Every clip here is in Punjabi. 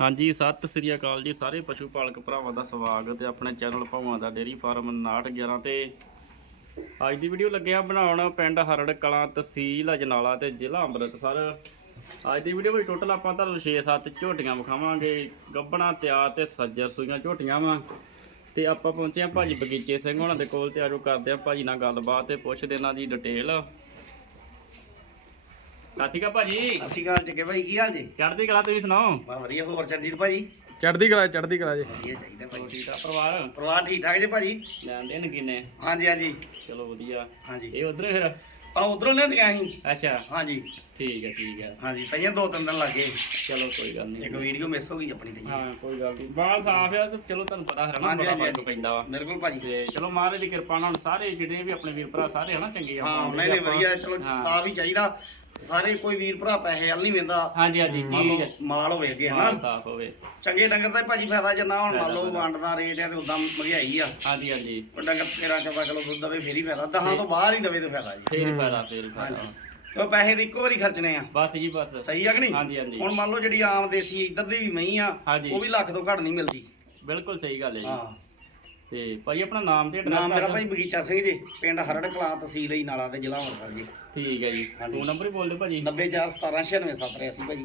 ਹਾਂਜੀ, ਸਤਿ ਸ੍ਰੀ ਅਕਾਲ ਜੀ ਸਾਰੇ ਪਸ਼ੂ ਪਾਲਕ ਭਰਾਵਾਂ ਦਾ ਸਵਾਗਤ ਹੈ ਆਪਣੇ ਚੈਨਲ ਭਾਵਾਂ ਦਾ ਡੇਰੀ ਫਾਰਮ 911 ਤੇ। ਅੱਜ ਦੀ ਵੀਡੀਓ ਲੱਗਿਆ ਬਣਾਉਣ ਪਿੰਡ ਹਰੜ ਕਲਾਂ ਤਹਿਸੀਲ ਅਜਨਾਲਾ ਤੇ ਜ਼ਿਲ੍ਹਾ ਅੰਮ੍ਰਿਤਸਰ। ਅੱਜ ਦੀ ਵੀਡੀਓ ਵਿੱਚ ਟੋਟਲ ਆਪਾਂ ਤੁਹਾਨੂੰ 6-7 ਝੋਟੀਆਂ ਵਿਖਾਵਾਂਗੇ। ਗੱਬਣਾ, ਤਿਆਰ ਤੇ ਸੱਜਰ ਸੂਈਆਂ ਝੋਟੀਆਂ ਵਾ। ਤੇ ਆਪਾਂ ਪਹੁੰਚੇ ਆ ਭਾਜੀ ਬਗੀਚੇ ਸਿੰਘ ਉਹਨਾਂ ਦੇ ਕੋਲ ਤੇ ਆਜੋ ਕਰਦੇ ਆ ਭਾਜੀ ਨਾਲ ਗੱਲਬਾਤ ਤੇ ਪੁੱਛਦੇ ਇਹਨਾਂ ਦੀ ਡਿਟੇਲ ਸਤਿ ਸ਼੍ਰੀ ਅਕਾਲ ਭਾਜੀ। ਅਸੀਂ ਗੱਲ ਚੱਕੇ ਭਾਈ ਕੀ ਹਾਲ ਜੀ? ਚੜ੍ਹਦੀ ਕਲਾ ਤੁਸੀਂ ਸੁਣਾਓ? ਬਾ ਵਧੀਆ ਹੋਰ ਚਰਜੀਤ ਭਾਜੀ? ਚੜ੍ਹਦੀ ਕਲਾ ਚੜ੍ਹਦੀ ਕਲਾ ਜੀ। ਵਧੀਆ ਚਾਹੀਦਾ ਭਾਈ। ਠੀਕ ਆ ਪਰਿਵਾਰ? ਪਰਿਵਾਰ ਠੀਕ ਠਾਕ ਜੀ ਭਾਜੀ? ਲੈਂਦੇ ਨੇ ਕਿੰਨੇ? ਹਾਂਜੀ ਹਾਂਜੀ। ਚਲੋ ਵਧੀਆ। ਹਾਂਜੀ। ਇਹ ਉਧਰ ਫਿਰ? ਆ ਉਧਰੋਂ ਲੈਂਦੀਆਂ ਸੀ। ਅੱਛਾ। ਹਾਂਜੀ। ਠੀਕ ਹੈ ਠੀਕ ਹੈ ਹਾਂਜੀ ਪਈਆਂ ਦੋ ਤਿੰਨ ਦਿਨ ਲੱਗੇ। ਚਲੋ ਕੋਈ ਗੱਲ ਇੱਕ ਨਹੀਂ ਵੀਡੀਓ ਮਿਸ ਹੋ ਗਈ ਆਪਣੀ ਤੇ ਹਾਂ ਕੋਈ ਗੱਲ ਨਹੀਂ ਬਾਲ ਸਾਫ਼ ਆ ਤੇ ਚਲੋ ਤੁਹਾਨੂੰ ਪਤਾ ਹੈ ਨਾ ਬੜਾ ਫ਼ਰਕ ਪੈਂਦਾ ਵਾ। ਬਿਲਕੁਲ ਭਾਜੀ। ਤੇ ਚਲੋ ਮਹਾਰਾਜ ਦੀ ਕਿਰਪਾ ਨਾਲ ਸਾਰੇ ਜਿਹੜੇ ਵੀ ਆਪਣੇ ਵੀਰ ਭਰਾ ਸਾਰੇ ਹਨਾ ਚੰਗੇ ਹਾਂ ਆਪਾਂ ਨਹੀਂ ਨਹੀਂ ਵਧੀਆ ਚਲੋ ਹਾਂ। ਸਾਫ਼ ਹੀ ਚਾਹੀਦਾ। ਸਾਰੇ ਕੋਈ ਵੀਰ ਭਰਾ ਪੈਸੇ ਹਲ ਨਹੀਂ ਵੇਂਦਾ। ਹਾਂਜੀ ਹਾਂਜੀ ਠੀਕ ਹੈ। ਮਾਲ ਹੋਵੇ ਅੱਗੇ ਮਾਲ ਹਨਾ? ਸਾਫ਼ ਹੋਵੇ। ਚੰਗੇ ਡੰਗਰ ਦਾ ਹੀ ਭਾਜੀ ਫਾਇਦਾ ਜਿੰਨਾ ਹੁਣ ਮੰਨ ਲਓ। ਵੰਡ ਦਾ ਰੇਟ ਹੈ ਤੇ ਉਦਾਂ ਮਹਿੰਗਾਈ ਆ। ਹਾਂਜੀ ਹਾਂਜੀ। ਉਹ ਡੰਗਰ 13 14 ਕਿਲੋ ਦੁੱਧ ਦਵੇ ਫੇਰ ਹੀ ਫਾਇਦਾ। ਦਹਾਂ ਤੋਂ ਬਾਹਰ ਹੀ ਦਵੇ ਤੇ ਫਾਇਦਾ ਜੀ। ਫੇਰ ਫਾਇਦਾ ਫੇਰ ਫਾਇਦਾ। ਉਹ ਪੈਸੇ ਦੀ ਇੱਕੋ ਵਾਰੀ ਖਰਚਣੇ ਆ। ਬਸ ਜੀ ਬਸ। ਸਹੀ ਆ ਕਿ ਨਹੀਂ? ਹਾਂਜੀ ਹਾਂਜੀ। ਹੁਣ ਮੰਨ ਲਓ ਜਿਹੜੀ ਆਮ ਦੇਸੀ ਇੱਧਰ ਦੀ ਵੀ ਮਹੀਂ ਆ ਹਾਂਜੀ। ਉਹ ਵੀ ਲੱਖ ਤੋਂ ਘੱਟ ਨਹੀਂ ਮਿਲਦੀ। ਬਿਲਕੁਲ ਸਹੀ ਗੱਲ ਹੈ ਜੀ। ਹਾਂ। ਤੇ ਭਾਈ ਆਪਣਾ ਨਾਮ ਤੇ ਨਾਮ ਮੇਰਾ ਭਾਈ ਬਗੀਚਾ ਸਿੰਘ ਜੀ ਪਿੰਡ ਹਰੜ ਕਲਾਂ ਤਹਿਸੀਲ ਹੀ ਨਾਲਾ ਤੇ ਜ਼ਿਲ੍ਹਾ ਅੰਮ੍ਰਿਤਸਰ ਜੀ। ਠੀਕ ਹੈ ਜੀ। ਹਾਂਜੀ। ਫੋਨ ਨੰਬਰ ਹੀ ਬੋਲ ਦਿਓ ਭਾਜੀ। 941796783 ਭਾਜੀ।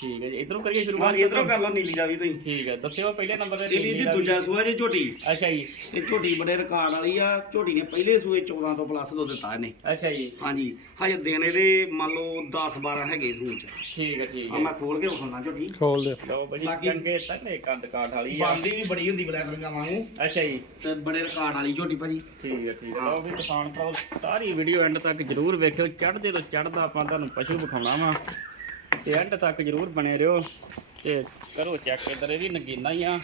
ਠੀਕ ਹੈ ਜੀ। ਇਧਰੋਂ ਕਰੀਏ ਸ਼ੁਰੂ ਹਾਂਜੀ ਇਧਰੋਂ ਕਰ ਲਓ ਨੀਲੀ ਰਾਵੀ ਤੁਸੀਂ। ਠੀਕ ਹੈ ਦੱਸਿਓ ਪਹਿਲੇ ਨੰਬਰ ਤੇ ਇਹ ਵੀ ਜੀ ਨੀਲੀ ਦੂਜਾ ਸੂਆ ਜੀ ਝੋਟੀ। ਅੱਛਾ ਜੀ। ਇਹ ਝੋਟੀ ਬੜੇ ਰਿਕਾਰਡ ਵਾਲੀ ਆ। ਝੋਟੀ ਨੇ ਪਹਿਲੇ ਸੂਏ 14 ਤੋਂ ਪਲੱਸ ਦੁੱਧ ਦਿੱਤਾ ਇਹਨੇ। ਅੱਛਾ ਜੀ। ਹਾਂਜੀ। ਹਜੇ ਦਿਨ ਇਹਦੇ ਮੰਨ ਲਓ 10 12 ਹੈਗੇ ਸੂਏ ਚ। ਠੀਕ ਹੈ ਠੀਕ ਆ ਹੈ। ਮੈਂ ਖੋਲ ਕੇ ਵਿਖਾਉਣਾ ਝੋਟੀ। ਖੋਲ ਦਿਓ। ਲਓ ਭਾਜੀ ਬਾਕੀ- ਚੰਗੇ ਤੱਕੇ ਕੰਦ ਕਾਠ ਵਾਲੀ ਆ। ਬਾਂਦੀ ਵੀ ਬੜੀ ਹੁੰਦੀ ਬਲੈਕ ਰੰਗਾਂ ਵਾਂਗੂ। ਅੱਛਾ ਜੀ। ਤੇ ਬੜੇ ਰਿਕਾਰਡ ਵਾਲੀ ਝੋਟੀ ਭਾਜੀ। ਠੀਕ ਹੈ ਠੀਕ ਹੈ। ਲਓ ਵੀ ਕਿਸਾਨ ਭਰਾਓ ਸਾਰੀ ਵੀਡੀਓ ਐਂਡ ਤੱਕ ਜਰੂਰ ਵੇਖਿਓ। ਚੜ੍ਹਦੇ ਤੋਂ ਚੜ੍ਹਦਾ ਆਪਾਂ ਤੁਹਾਨੂੰ ਪਸ਼ੂ ਵਿਖਾਉਣਾ ਵਾ। ਤੇ ਐਂਡ ਤੱਕ ਜਰੂਰ ਬਣੇ ਰਹੋ ਤੇ ਕਰੋ ਚੈੱਕ ਇਧਰ ਇਹ ਵੀ ਨਗੀਨਾ ਹੀ ਆ।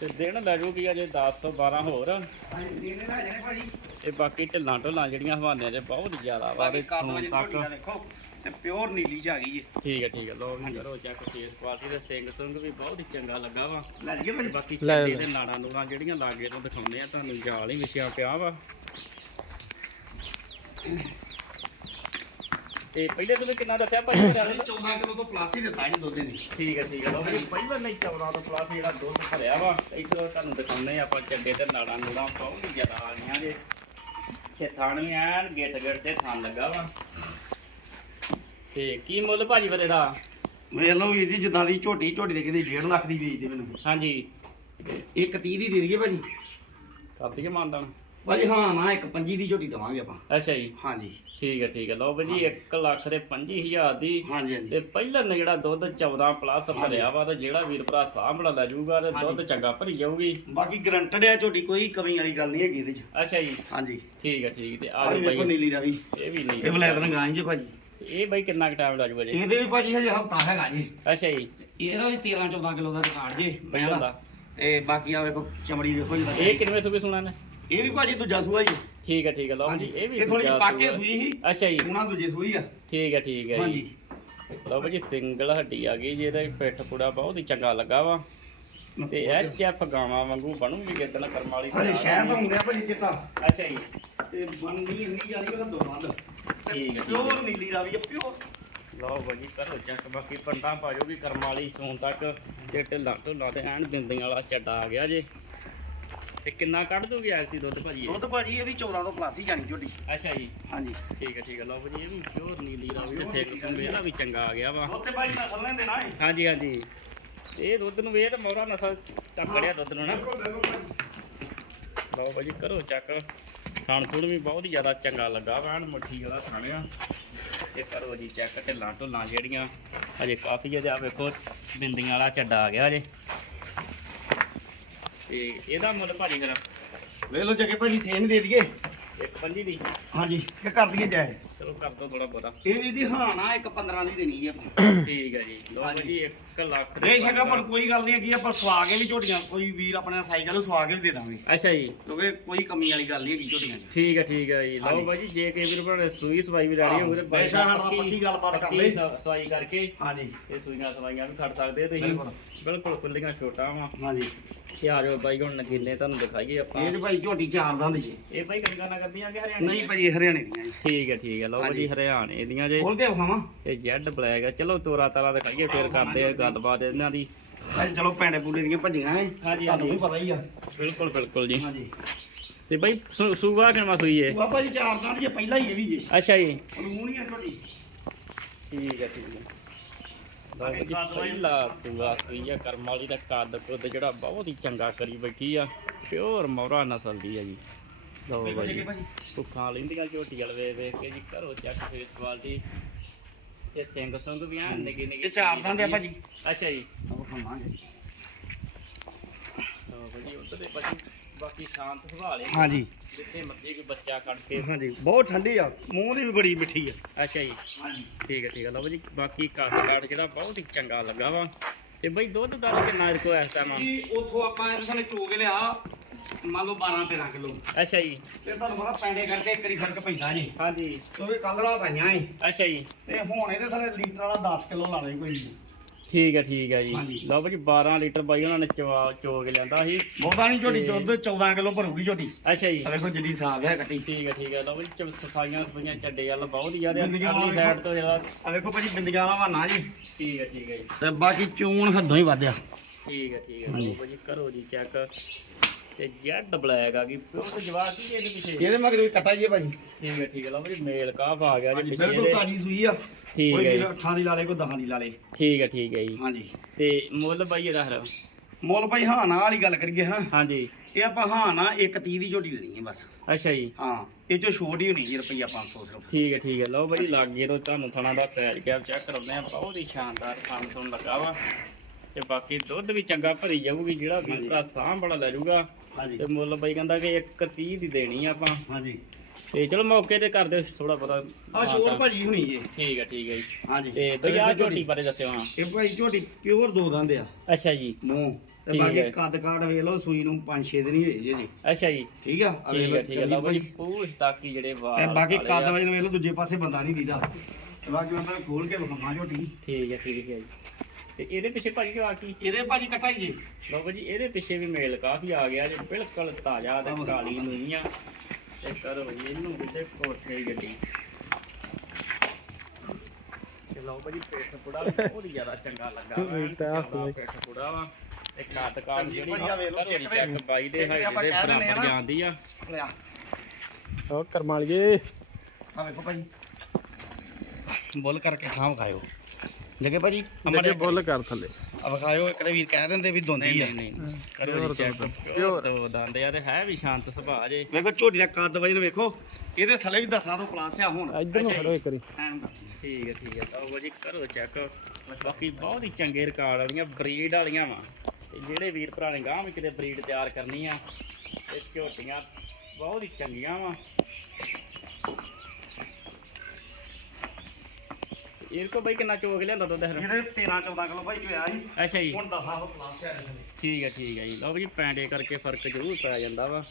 ਤੇ ਦਿਨ ਲੈ ਜੂਗੀ ਅਜੇ 10 ਤੋਂ 12 ਹੋਰ। ਤੇ ਬਾਕੀ ਢਿੱਲਾਂ ਢੋਲਾਂ ਜਿਹੜੀਆਂ ਹਵਾਨਿਆਂ 'ਚ ਬਹੁਤ ਜ਼ਿਆਦਾ ਵਾ ਬਾਕੀ ਤੱਕ। ਦੇਖੋ ਤੇ ਪਿਓਰ ਨੀਲੀ ਚ ਆ ਗਈ ਜੀ। ਠੀਕ ਹੈ ਠੀਕ ਹੈ ਲਓ ਵੀ ਕਰੋ ਚੈੱਕ ਫੇਸ ਕੁਆਲਿਟੀ ਦੇ ਸਿੰਘ ਸੁੰਗ ਵੀ ਬਹੁਤ ਹੀ ਚੰਗਾ ਲੱਗਾ ਵਾ। ਲੈ ਤੇ ਭਾਜੀ। ਬਾਕੀ ਲੈ ਲੈ। ਤੇ ਨਾੜਾਂ ਨੂੜਾਂ ਜਿਹੜੀਆਂ ਲਾਗੇ ਤੋਂ ਦਿਖਾਉਂਦੇ ਆ ਤੁਹਾਨੂੰ ਜਾਲ ਹੀ ਵਿਛਿਆ ਪਿਆ ਵਾ। ਤੇ ਪਹਿਲੇ ਤੁਸੀਂ ਕਿੰਨਾ ਦੱਸਿਆ ਭਾਈ ਮੇਰਾ? 14 ਕਿਲੋ ਤੋਂ ਪਲੱਸ ਹੀ ਦਿੱਤਾ ਜੀ ਦੁੱਧ ਨੇ ਠੀਕ ਹੈ ਠੀਕ ਹੈ ਲਓ ਜੀ ਪਹਿਲਾਂ ਨਹੀਂ 14 ਤੋਂ ਪਲੱਸ ਜਿਹੜਾ ਦੁੱਧ ਭਰਿਆ ਵਾ ਇੱਧਰ ਤੁਹਾਨੂੰ ਦਿਖਾਉਂਦੇ ਆ ਆਪਾਂ ਚੱਡੇ ਤੇ ਨਾੜਾਂ ਨੂੜਾਂ ਬਹੁਤ ਹੀ ਜ਼ਿਆਦਾ ਆ ਗਈਆਂ ਜੇ। ਤੇ ਥਣ ਵੀ ਐਨ ਗਿੱਟ ਗਿੱਟ ਤੇ ਥਣ ਲੱਗਾ ਵਾ। ਤੇ ਕੀ ਮੁੱਲ ਭਾਜੀ ਫਿਰ ਇਹਦਾ? ਵੇਖ ਲਓ ਵੀਰ ਜੀ ਜਿੱਦਾਂ ਦੀ ਝੋਟੀ ਝੋਟੀ ਦੇ ਕਹਿੰਦੇ 1.5 ਲੱਖ ਦੀ ਵੇਚਦੇ ਮੈਨੂੰ। ਹਾਂਜੀ। ਇੱਕ 30 ਦੀ ਦੇ ਦਈਏ ਭਾਜੀ। ਕਰ ਦਈਏ ਮਾਨਦਾਨ। ਭਾਜੀ ਹਾਂ ਨਾ ਇੱਕ 25 ਦੀ ਝੋਟੀ ਦਵਾਂਗੇ ਆਪਾਂ। ਅੱਛਾ ਜੀ। ਹਾਂਜੀ। ਠੀਕ ਹੈ ਠੀਕ ਹੈ। ਲਓ ਬਈ ਜੀ 1 ਲੱਖ ਦੇ 25000 ਦੀ। ਹਾਂਜੀ ਹਾਂਜੀ। ਤੇ ਪਹਿਲਾਂ ਨੇ ਜਿਹੜਾ ਦੁੱਧ 14 ਪਲੱਸ ਭਰਿਆ ਵਾ ਤੇ ਜਿਹੜਾ ਵੀਰ ਭਰਾ ਸਾਂਭੜਾ ਲੈ ਜਾਊਗਾ ਤੇ ਦੁੱਧ ਚੰਗਾ ਭਰੀ ਜਾਊਗੀ। ਬਾਕੀ ਗਰੰਟਡ ਹੈ ਝੋਟੀ ਕੋਈ ਕਮੀ ਵਾਲੀ ਗੱਲ ਨਹੀਂ ਹੈਗੀ ਇਹਦੇ ਚ। ਅੱਛਾ ਜੀ। ਹਾਂਜੀ। ਠੀਕ ਹੈ ਠੀਕ ਤੇ ਆ ਨੀਲੀ ਰਾਵੀ ਇਹ ਵੀ ਨਹੀਂ ਇਹ ਬਲੈਕ ਰੰਗਾਂ ਜੀ ਭਾਜੀ। ਤੇ ਇਹ ਬਈ ਕਿੰਨਾ ਕੁ ਟਾਈਮ ਲੱਗ ਜੀ? ਇਹਦੇ ਵੀ ਭਾਜੀ ਹਜੇ ਹਫਤਾ ਹੈਗਾ ਜੀ। ਅੱਛਾ ਜੀ। ਇਹਦਾ ਵੀ 13 14 ਕਿਲੋ ਦਾ ਰਿਕਾਰਡ ਜੀ ਪਹਿਲਾਂ ਦਾ ਤੇ ਬਾਕੀ ਆ ਵੇਖੋ ਚਮੜੀ ਵੇਖੋ ਜੀ ਇਹ ਕਿੰਨੇ ਸੂਬੇ ਸੁਣਾ ਨੇ? ਇਹ ਵੀ ਭਾਜੀ ਦੂਜਾ ਸੂਆ ਜੀ। ਠੀਕ ਹੈ ਠੀਕ ਹੈ ਲਓ ਜੀ ਇਹ ਵੀ ਇਹ ਥੋੜੀ ਪਾਕੇ। ਸੂਈ ਸੀ। ਅੱਛਾ ਜੀ। ਉਹਨਾਂ ਦੂਜੀ ਸੂਈ ਆ। ਠੀਕ ਹੈ ਠੀਕ ਹੈ ਜੀ। ਹਾਂਜੀ। ਲਓ ਬਈ ਜੀ ਸਿੰਗਲ ਹੱਡੀ ਆ ਗਈ ਜੀ ਇਹਦਾ ਪਿੱਠ ਪੁੜਾ ਬਹੁਤ ਹੀ ਚੰਗਾ ਲੱਗਾ ਵਾ। ਤੇ ਐਚ ਐਫ ਗਾਵਾਂ ਵਾਂਗੂ ਬਣੂਗੀ ਕਿਦਨ ਕਰਮ ਵਾਲੀ ਸ਼ਹਿਰ ਤੋਂ ਹੁੰਦੇ ਆ ਭਾਜੀ ਚਿੱਟਾ। ਅੱਛਾ ਜੀ। ਤੇ ਬੰਦੀ ਇੰਨੀ ਜਾਂਦੀ ਉਹਦਾ ਦੋ ਬੰਦ ਠੀਕ ਹੈ, ਠੀਕ ਹੈ। ਪਿਓਰ ਨੀਲੀ ਰਾਵੀ ਆ ਪਿਓਰ ਲਓ ਭਾਜੀ ਕਰੋ ਚੱਕ ਬਾਕੀ ਪੰਡਾਂ ਪਾਜੋ ਵੀ ਕਰਮ ਵਾਲੀ ਸੂਣ ਤੱਕ ਤੇ ਢਿੱਲਾ ਢੁੱਲਾ ਤੇ ਐਨ ਬਿੰਦੀਆਂ ਵਾਲਾ ਚੱਡਾ ਆ ਗਿਆ ਜੇ। ਤੇ ਕਿੰਨਾ ਕੱਢ ਦੋਗੇ ਐਕਤੀ ਦੁੱਧ ਭਾਜੀ ਇਹ? ਦੁੱਧ ਭਾਜੀ ਇਹ ਵੀ 14 ਤੋਂ ਪਲੱਸ ਹੀ ਜਾਣੀ ਝੋਟੀ। ਅੱਛਾ ਜੀ। ਹਾਂਜੀ। ਠੀਕ ਹੈ ਠੀਕ ਹੈ ਲਓ ਭਾਜੀ ਇਹ ਵੀ ਪਿਓਰ ਨੀਲੀ ਦਾ ਵੀ ਸੇਕ ਸੰਗ ਇਹਦਾ ਵੀ ਚੰਗਾ ਆ ਗਿਆ ਵਾ। ਦੁੱਧ ਤੇ ਭਾਜੀ ਨਸਲ ਨਾ ਇਹ। ਹਾਂਜੀ ਹਾਂਜੀ। ਇਹ ਦੁੱਧ ਨੂੰ ਵੇਖ ਦੁੱਧ ਨੂੰ ਨਾ। ਲਓ ਭਾਜੀ ਕਰੋ ਚੱਕ। ਖਾਣ ਖੂਣ ਵੀ ਬਹੁਤ ਹੀ ਜ਼ਿਆਦਾ ਚੰਗਾ ਲੱਗਾ ਵਾ ਐਨ ਮੁੱਠੀ ਵਾਲਾ ਖਾਣਿਆ ਤੇ ਕਰੋ ਜੀ ਚੈੱਕ ਢਿੱਲਾਂ ਢੁੱਲਾਂ ਜਿਹੜੀਆਂ ਅਜੇ ਕਾਫੀ ਅਜੇ ਆ ਵੇਖੋ ਬਿੰਦੀਆਂ ਵਾਲਾ ਚੱਡਾ ਆ ਗਿਆ ਅਜੇ ਤੇ ਇਹਦਾ ਮੁੱਲ ਭਾਜੀ ਫਿਰ ਵੇਖ ਲਓ ਜੱਗੇ ਭਾਜੀ ਸੇਮ ਦੇ ਦਈਏ। ਇੱਕ ਪੰਜੀ ਦੀ। ਹਾਂਜੀ ਕਿ ਕਰ ਦਈਏ ਜਾਏ ਚਲੋ ਕਰ ਦੋ ਥੋੜਾ ਬਹੁਤਾ। ਇਹ ਵੀ ਦੀ ਹਾਂ ਨਾ ਇੱਕ 15 ਦੀ ਦੇਣੀ ਹੈ ਆਪਾਂ ਠੀਕ ਹੈ ਜੀ। ਲਓ ਭਾਜੀ 1 ਲੱਖ ਦੇ ਇਹ ਸ਼ਕਾ ਪਰ ਕੋਈ ਗੱਲ ਨਹੀਂ ਹੈਗੀ ਆਪਾਂ ਸਵਾ ਕੇ ਵੀ ਝੋਟੀਆਂ ਕੋਈ ਵੀਰ ਆਪਣੇ ਸਾਈਕਲ ਸਵਾ ਕੇ ਵੀ ਦੇ ਦਾਂਗੇ। ਅੱਛਾ ਜੀ। ਕਿਉਂਕਿ ਕੋਈ ਕਮੀ ਵਾਲੀ ਗੱਲ ਨਹੀਂ ਹੈਗੀ ਝੋਟੀਆਂ 'ਚ। ਠੀਕ ਹੈ ਠੀਕ ਹੈ ਜੀ। ਲਓ। ਭਾਜੀ ਜੇ ਕੇ ਵੀਰ ਭਰਾ ਸੂਈ ਸਵਾਈ ਵੀ ਲੈਣੀ ਹੋਵੇ ਤੇ ਬੇਸ਼ੱਕ ਸਾਡਾ ਪੱਕੀ ਗੱਲਬਾਤ ਕਰ ਲਈ। ਸਵਾਈ ਕਰਕੇ ਹਾਂਜੀ। ਇਹ ਸੂਈਆਂ ਸਵਾਈਆਂ ਵੀ ਖੜ ਸਕਦੇ ਤੁਸੀਂ। ਬਿਲਕੁਲ। ਬਿਲਕੁਲ ਖੁੱਲੀਆਂ ਛੋਟਾਂ ਵਾ। ਹਾਂਜੀ। ਜਾਓ ਬਾਈ ਹੁਣ ਨਗੀਨੇ ਤੁਹਾਨੂੰ ਦਿਖਾਈਏ ਆਪਾਂ। ਇਹ ਜੀ ਭਾਈ ਝੋਟੀ ਚਾਰ ਦੰਦ ਜੀ। ਇਹ ਬਾਈ ਗੰਗਾ ਨਗਰ ਦੀਆਂ ਕਿ ਹਰਿਆਣੇ ਨਹੀਂ ਭਾਈ ਹਰਿਆਣੇ ਦੀਆਂ ਜੀ। ਠੀਕ ਹੈ ਠੀਕ ਹੈ ਲਓ ਹਾਂਜੀ। ਜੀ। ਹਰਿਆਣੇ ਦੀਆਂ ਜੇ। ਖੋਲ ਕੇ ਵਿਖਾਵਾਂ। ਇਹ ਜੈਡ ਬਲੈਕ ਹੈ ਚਲੋ ਤੋਰਾ ਤਾਰਾ ਦਿਖਾਈਏ ਫਿਰ ਕਰਦੇ ਆ ਗੱਲਬਾਤ ਇਹਨਾਂ ਦੀ। ਭਾਈ ਚਲੋ ਭੈਣੇ ਪੂਲੇ ਦੀਆਂ ਭੱਜੀਆਂ ਐ ਹਾਂਜੀ, ਤੁਹਾਨੂੰ। ਵੀ ਪਤਾ ਹੀ ਆ। ਬਿਲਕੁਲ ਬਿਲਕੁਲ ਜੀ। ਹਾਂਜੀ ਤੇ ਬਾਈ ਸੂਆ ਕਿਨਵਾ ਸੂਈ ਏ ਬਾਬਾ ਜੀ ਚਾਰ ਦੰਦ ਜੀ ਪਹਿਲਾਂ ਹੀ ਇਹ ਵੀ ਜੀ। ਅੱਛਾ ਜੀ। ਹੀ ਆ ਝੋਟੀ ਠੀਕ ਹੈ ਠੀਕ ਹੈ ਲਓ ਪਹਿਲਾ ਸੂਆ ਸੂਈ ਆ ਕਰਮ ਵਾਲੀ ਦਾ ਕੱਦ ਕੁੱਦ ਜਿਹੜਾ ਬਹੁਤ ਹੀ ਚੰਗਾ ਕਰੀ ਬੈਠੀ ਆ। ਪਿਓਰ ਮੌਰਾ ਨਸਲ ਦੀ ਆ ਜੀ। ਲਓ ਬਾਈ। ਭਾਜੀ। ਭੁੱਖਾਂ ਲੈਂਦੀਆਂ ਝੋਟੀ ਵਾਲ ਵੇਖ ਵੇਖ ਕੇ ਜੀ ਘਰੋਂ ਚੱਕ ਫੇਸ ਕੁਆਲਿਟੀ ਤੇ ਸਿੰਘ ਸੰਗ ਵੀ ਆ ਨਿੱਕੇ ਨਿੱਕੇ ਇਹ ਚਾਰ ਦੰਦ ਆ ਭਾਜੀ ਅੱਛਾ ਜੀ। ਬਾਈ ਉੱਧਰ ਦੇ ਬਾਕੀ ਬਾਕੀ ਸ਼ਾਂਤ ਸੁਭਾਅ ਹਾਂਜੀ। ਜਿੱਥੇ ਮਰਜ਼ੀ ਕੋਈ ਬੱਚਾ ਕੱਢ ਕੇ। ਹਾਂਜੀ ਬਹੁਤ ਠੰਡੀ ਆ। ਮੂੰਹ ਦੀ ਵੀ ਬੜੀ ਮਿੱਠੀ ਆ। ਅੱਛਾ ਜੀ। ਹਾਂਜੀ। ਠੀਕ ਹੈ ਠੀਕ ਹੈ ਲਓ ਜੀ ਬਾਕੀ ਕੱਦ ਕਾਠ ਜਿਹੜਾ ਬਹੁਤ ਹੀ ਚੰਗਾ ਲੱਗਾ ਵਾ। ਤੇ ਬਈ ਦੁੱਧ ਦਾ ਕਿੰਨਾ ਇਹਦੇ ਕੋਲ ਇਸ ਟਾਈਮ ਜੀ ਉੱਥੋਂ ਆਪਾਂ ਇਹਦੇ ਥਲੇ ਚੋ ਕੇ ਲਿਆ। ਮੰਨ ਲਓ 12 13 ਕਿਲੋ। ਅੱਛਾ ਜੀ। ਤੇ ਤੁਹਾਨੂੰ ਪਤਾ ਪੈਂਡੇ ਕਰਕੇ ਇੱਕ ਵਾਰੀ ਫ਼ਰਕ ਪੈਂਦਾ ਜੀ। ਹਾਂਜੀ। ਕਿਉਂਕਿ ਕੱਲ ਰਾਤ ਆਈਆਂ ਏ। ਅੱਛਾ ਜੀ। ਤੇ ਹੁਣ ਇਹਦੇ ਥਲੇ ਲੀਟਰ ਵਾਲਾ 10 ਕਿਲੋ ਲਾ ਲਈ ਕੋਈ ਨਹੀਂ। ਠੀਕ ਹੈ ਠੀਕ ਹੈ ਜੀ। ਲਓ ਜੀ 12 ਲੀਟਰ ਬਾਈ ਉਹਨਾਂ ਨੇ ਚਵਾ ਚੋ ਕੇ ਲਿਆਂਦਾ ਸੀ। ਬਹੁਤਾ ਨਹੀਂ ਝੋਟੀ ਚੁੱਦ 14 ਕਿਲੋ ਭਰੂਗੀ ਝੋਟੀ ਅੱਛਾ ਜੀ। ਆ ਵੇਖੋ ਸਾਫ਼ ਹੈ ਕੱਟੀ ਠੀਕ ਹੈ ਠੀਕ ਹੈ ਲਓ ਜੀ ਚ- ਸਫਾਈਆਂ ਸਫਾਈਆਂ ਚੱਡੇ ਵਾਲਾ ਬਹੁਤ ਹੀ ਜ਼ਿਆਦਾ ਵਾਲਾ ਸਾਈਡ ਤੋਂ ਜਿਹੜਾ ਆ ਵੇਖੋ ਭਾਜੀ ਬਿੰਦੀਆਂ ਵਾਲਾ ਬਹਾਨਾ ਜੀ। ਠੀਕ ਹੈ ਠੀਕ ਹੈ ਜੀ। ਤੇ ਬਾਕੀ ਚੂਣ ਹੱਦੋਂ ਹੀ ਵਧਿਆ। ਠੀਕ ਹੈ ਠੀਕ ਹੈ। ਲਓ ਜੀ ਕਰੋ ਜੀ ਚੈੱਕ ਤੇ ਜੈਡ ਬਲੈਕ ਆ ਗਈ। ਪਿਓ ਤੇ ਜਵਾਬ ਕੀ ਇਹਦੇ ਪਿੱਛੇ ਇਹਦੇ ਮਗਰ ਵੀ ਕੱਟਾ ਜੀ ਇਹ ਭਾਜੀ ਠੀਕ ਹੈ ਠੀਕ ਹੈ ਲਓ ਜੀ ਮੇਲ ਕਾਫ ਆ ਗਿਆ ਜੀ ਬਿਲਕੁਲ ਤਾਜੀ ਸੂਈ ਆ। ਠੀਕ ਕੋਈ ਹੈ ਵੀਰ ਅੱਠਾਂ ਦੀ ਲਾ ਲੇ ਕੋਈ 10 ਦੀ ਲਾ ਲੇ। ਠੀਕ ਹੈ ਠੀਕ ਹੈ ਜੀ। ਹਾਂਜੀ। ਤੇ ਮੁੱਲ ਬਾਈ ਇਹਦਾ ਹਰ। ਮੁੱਲ ਭਾਈ ਹਾਂ ਨਾ ਵਾਲੀ ਗੱਲ ਕਰੀਏ ਹਾਂ ਹਾਂਜੀ। ਇਹ ਆਪਾਂ ਹਾਂ ਨਾ 130 ਦੀ ਝੋਟੀ ਦੇਣੀ ਹੈ ਬਸ। ਅੱਛਾ ਜੀ। ਹਾਂ ਇਹ ਚੋਂ ਛੋਟ ਹੋਣੀ ਜੀ ਰੁਪਈਆ 500 ਸਿਰਫ। ਠੀਕ ਹੈ ਠੀਕ ਹੈ ਲਓ ਬਾਈ ਲਾਗੇ ਤੋਂ ਤੁਹਾਨੂੰ ਥਣਾ ਦਾ ਸਾਈਜ਼ ਕੈਪ ਚੈੱਕ ਕਰਾਉਂਦੇ ਆ ਬਹੁਤ ਹੀ ਸ਼ਾਨਦਾਰ ਥਣ ਤੁਹਾਨੂੰ ਲੱਗਾ ਵਾ। ਤੇ ਬਾਕੀ ਦੁੱਧ ਵੀ ਚੰਗਾ ਭਰੀ ਜਾਊਗੀ ਜਿਹੜਾ ਵੀ ਭਰਾ ਸਾਂਭ ਬੜਾ ਲੈ ਜਾਊਗਾ। ਹਾਂਜੀ। ਤੇ ਮੁੱਲ ਬਾਈ ਕਹਿੰਦਾ ਕਿ 130 ਦੀ ਦੇਣੀ ਆ ਆਪਾਂ। ਹਾਂਜੀ। ਤੇ ਚਲੋ ਮੌਕੇ ਤੇ ਕਰ ਦਿਓ ਥੋੜਾ ਬਹੁਤਾ ਆ ਛੋਟ ਭਾਜੀ ਹੋਣੀ ਜੀ। ਠੀਕ ਹੈ ਠੀਕ ਹੈ ਜੀ। ਹਾਂਜੀ। ਤੇ ਬਈ ਆਹ ਝੋਟੀ ਬਾਰੇ ਦੱਸਿਓ ਹਾਂ। ਇਹ ਭਾਈ ਝੋਟੀ ਪਿਓਰ ਦੋ ਦੰਦ ਆ। ਅੱਛਾ ਜੀ। ਮੂੰਹ ਤੇ ਠੀਕ ਬਾਕੀ ਹੈ। ਕੱਦ ਕਾਠ ਵੇਖ ਲਓ ਸੂਈ ਨੂੰ 5-6 ਦਿਨ ਹੀ ਹੋਏ ਜੀ ਜੀ। ਅੱਛਾ ਜੀ। ਠੀਕ ਆ? ਆ ਠੀਕ ਹੈ ਠੀਕ ਹੈ ਚੰਗੀ ਲਓ ਬਾਈ ਭਾਈ। ਪੂਛ ਤਾਕੀ ਜਿਹੜੇ ਤੇ ਵਾਲ ਬਾਕੀ ਕਾਲੇ ਕੱਦ ਆ। ਵੇਖ ਲਓ ਦੂਜੇ ਪਾਸੇ ਬੰਦਾ ਨਹੀਂ ਦੀਦਾ। ਤੇ ਬਾਕੀ ਮੈਂ ਤੁਹਾਨੂੰ ਖੋਲ ਕੇ ਵਿਖਾਵਾਂ ਝੋਟੀ। ਠੀਕ ਹੈ ਠੀਕ ਹੈ ਜੀ। ਤੇ ਇਹਦੇ ਪਿੱਛੇ ਭਾਜੀ ਜੋ ਆ ਕੀ ਇਹਦੇ ਭਾਜੀ ਕੱਟਾ ਜੀ। ਲਓ ਜੀ ਇਹਦੇ ਪਿੱਛੇ ਵੀ ਮੇਲ ਕਾਫੀ ਆ ਗਿਆ ਜੀ ਬਿਲਕੁਲ ਤਾਜ਼ਾ ਤੇ ਕਾਲੀ ਨੂਈ ਆ ਤੇ ਕਰੋ ਇਹਨੂੰ ਕਿਤੇ ਕੋਠੇ ਗੱਡੀ। ਤੇ ਲਓ ਭਾਜੀ ਪੇਟ ਪੁੜਾ ਵੀ ਬਹੁਤ ਹੀ ਜ਼ਿਆਦਾ ਚੰਗਾ ਲੱਗਾ ਪੇਟ ਪੁੜਾ ਵਾ। ਤੇ ਚੰਗੀ ਜਿਹੜੀ ਚੈੱਕ ਬਾਈ ਦੇ ਹਾਈਟ ਆਪਾਂ ਦੇ ਬਰਾਬਰ। ਜਾਂਦੀ ਆ। ਲਿਆ। ਉਹ ਕਰਮਾਲੀਏ। ਆ ਵੇਖੋ ਭਾਜੀ। ਬੋਲ ਕਰਕੇ ਥਾਂ ਵਿਖਾਇਓ। ਜਗੇ ਭਾਜੀ ਜਿਹੜੇ ਬੁੱਲ ਕਰ ਥੱਲੇ। ਆ ਵਿਖਾਇਓ ਇੱਕ ਦੇ ਵੀਰ ਕਹਿ ਦਿੰਦੇ ਵੀ ਦੋਂਦੀ ਆ। ਨਹੀਂ ਨਹੀਂ ਕਰੋ ਚੈੱਕ ਪਿਓਰ ਦੋ ਦੰਦ ਆ ਤੇ ਹੈ ਵੀ ਸ਼ਾਂਤ ਸੁਭਾਅ ਜੇ। ਵੇਖੋ ਝੋਟੀ ਦਾ ਕੱਦ ਵਜਨ ਵੇਖੋ। ਇਹਦੇ ਥੱਲੇ ਵੀ ਦਸਾਂ ਤੋਂ ਪਲਾਸ ਆ ਹੁਣ। ਇੱਧਰ ਨੂੰ ਖੜੋ ਇੱਕ ਵਾਰੀ। ਠੀਕ ਹੈ ਠੀਕ ਹੈ ਤਾਂ ਉਹ ਜੀ ਕਰੋ ਚੈੱਕ ਬਾਕੀ ਬਹੁਤ ਹੀ ਚੰਗੇ ਰਿਕਾਰਡ ਵਾਲੀਆਂ ਬਰੀਡ ਵਾਲੀਆਂ ਵਾ। ਤੇ ਜਿਹੜੇ ਵੀਰ ਭਰਾ ਨੇ ਗਾਂਹ ਵੀ ਕਿਤੇ ਬਰੀਡ ਤਿਆਰ ਕਰਨੀ ਆ ਤੇ ਝੋਟੀਆਂ ਬਹੁਤ ਹੀ ਚੰਗੀਆਂ ਵਾ। ਇਹ ਕੋ ਬਈ ਕਿੰਨਾ ਚੋਕ ਲਿਆਂਦਾ ਦੁੱਧ ਫਿਰ? ਇਹਦੇ 13 14 ਕਿਲੋ ਭਾਈ ਚੋਇਆ ਸੀ। ਅੱਛਾ ਜੀ। ਹੁਣ ਦਸਾਂ ਤੋਂ ਪਲਾਸ ਆ ਇਹਦੇ। ਠੀਕ ਹੈ ਠੀਕ ਹੈ ਜੀ। ਲਓ ਜੀ ਪੈਂਡੇ ਕਰਕੇ ਫ਼ਰਕ ਜ਼ਰੂਰ ਪੈ ਜਾਂਦਾ ਵਾ।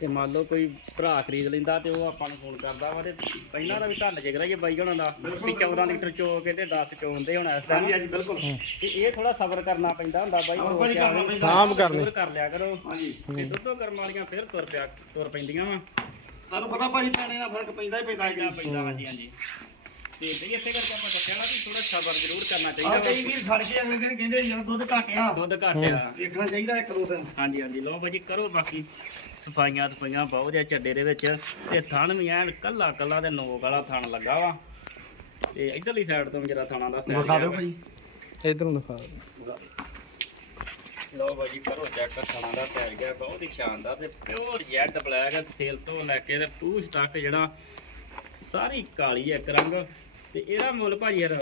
ਤੇ ਮੰਨ ਲਓ ਕੋਈ ਭਰਾ ਖਰੀਦ ਲੈਂਦਾ ਤੇ ਉਹ ਆਪਾਂ ਨੂੰ ਫੋਨ ਕਰਦਾ ਵਾ ਤੇ ਪਹਿਲਾਂ ਦਾ ਵੀ ਧੰਨ ਜਿਗਰਾ ਜੇ ਬਾਈ ਹੋਣਾ ਦਾ ਵੀ 14 ਲੀਟਰ ਚੋ ਕੇ ਤੇ 10 ਚੋਂਦੇ ਹੁਣ ਇਸ ਟਾਈਮ ਹਾਂਜੀ ਹਾਂਜੀ ਬਿਲਕੁਲ। ਤੇ ਇਹ ਥੋੜਾ ਸਬਰ ਕਰਨਾ ਪੈਂਦਾ ਹੁੰਦਾ ਬਾਈ ਸਬਰ ਭਾਈ ਕਰਨਾ ਪੈਂਦਾ। ਸਾਂਭ ਕਰਨੀ। ਜ਼ਰੂਰ ਕਰ ਲਿਆ ਕਰੋ। ਹਾਂਜੀ। ਤੇ ਦੁੱਧੋਂ ਕਰਮ ਵਾਲੀਆਂ ਫਿਰ ਤੁਰ ਪਿਆ ਤੁਰ ਪੈਂਦੀਆਂ ਵਾ। ਤੁਹਾਨੂੰ ਪਤਾ ਭਾਜੀ ਪੈਣੇ ਨਾਲ ਫ਼ਰਕ ਪੈਂਦਾ ਹੀ ਪੈਂਦਾ ਪੈਂਦਾ ਹੈ ਪੈਂਦਾ ਹਾਂਜੀ ਹਾਂਜੀ। ਤੇ ਬਈ ਇਸੇ ਕਰਕੇ ਆਪਾਂ ਦੱਸਿਆ ਨਾ ਵੀ ਥੋੜਾ ਸਬਰ ਜ਼ਰੂਰ ਕਰਨਾ ਆ ਚਾਹੀਦਾ ਕਈ ਵੀਰ ਖੜ ਕੇ ਅਗਲੇ ਦਿਨ ਕਹਿੰਦੇ ਯਾਰ ਦੁੱਧ ਘੱਟ ਆ। ਵਾ। ਦੁੱਧ ਘੱਟ ਆ। ਦੇਖਣਾ ਚਾਹੀਦਾ ਇੱਕ ਦੋ ਦਿਨ। ਹਾਂਜੀ ਹਾਂਜੀ ਲਓ ਭਾਜੀ ਕਰੋ ਬਾਕੀ। ਸਫਾਈਆਂ ਸਫਾਈਆਂ ਬਹੁਤ ਜਿਆ ਚੱਡੇ ਦੇ ਵਿੱਚ। ਤੇ ਥਣ ਵੀ ਐਨ ਕੱਲਾ ਕੱਲਾ ਤੇ ਨੋਕ ਵਾਲਾ ਥਣ ਲੱਗਾ ਵਾ। ਤੇ ਇਧਰਲੀ ਸਾਈਡ ਤੋਂ ਜਿਹੜਾ ਥਣਾ ਦਾ ਸੈਟ ਵਿਖਾ ਦਿਓ ਭਾਜੀ ਇੱਧਰ ਨੂੰ ਦਿਖਾ ਲਓ ਭਾਜੀ ਕਰੋ ਚੈੱਕ ਥਣਾ ਦਾ ਸੈਟ ਗਿਆ ਬਹੁਤ ਹੀ ਸ਼ਾਨਦਾਰ ਤੇ ਪਿਓਰ ਜੈਡ ਬਲੈਕ ਸੇਲ ਤੋਂ ਲੈ ਕੇ ਤੇ ਪੂਛ ਤੱਕ ਜਿਹੜਾ ਸਾਰੀ ਕਾਲੀ ਹੈ ਇੱਕ ਰੰਗ। ਤੇ ਇਹਦਾ ਮੁੱਲ ਭਾਜੀ ਯਾਰ